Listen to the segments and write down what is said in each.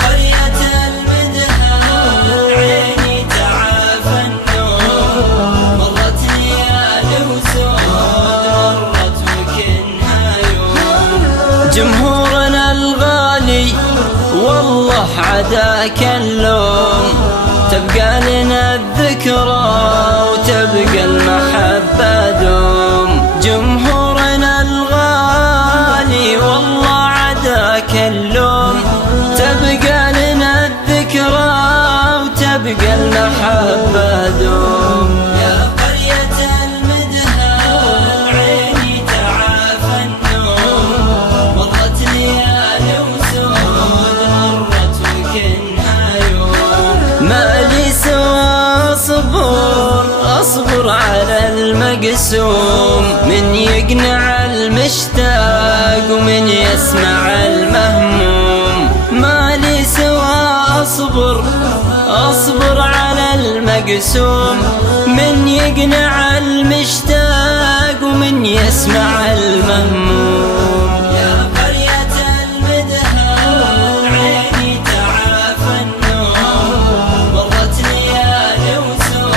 قرية المدهى عيني تعافى النوم، مرت ليال وسود مرت وكنها يوم. جمهورنا الغالي والله عداك اللوم، تبقى لنا الذكرى وتبقى المحبة دوم. جمهورنا الغالي والله عداك اللوم، تبقى لنا الذكرى وتبقى المحبة دوم. يا قرية المدهى عيني تعافى النوم، مرت ليال وسود مرت وكنها يوم. ما لي سوى أصبر على المقسوم، من يقنع المشتاق ومن يسمع المهموم. ما لي سوى أصبر على المقسوم، من يقنع المشتاق ومن يسمع المهموم. يا قرية المدهى عيني تعافى النوم، مرت ليال وسود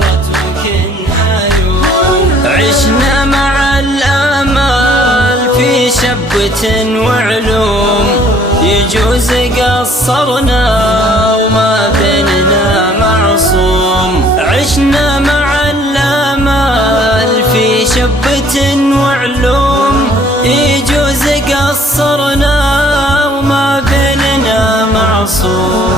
مرت وكنها يوم. عشنا مع الآمال في شبوة وعلوم، يجوز قصرنا وما بيننا معصوم. عشنا مع الآمال في شبوة وعلوم، يجوز قصرنا وما بيننا معصوم.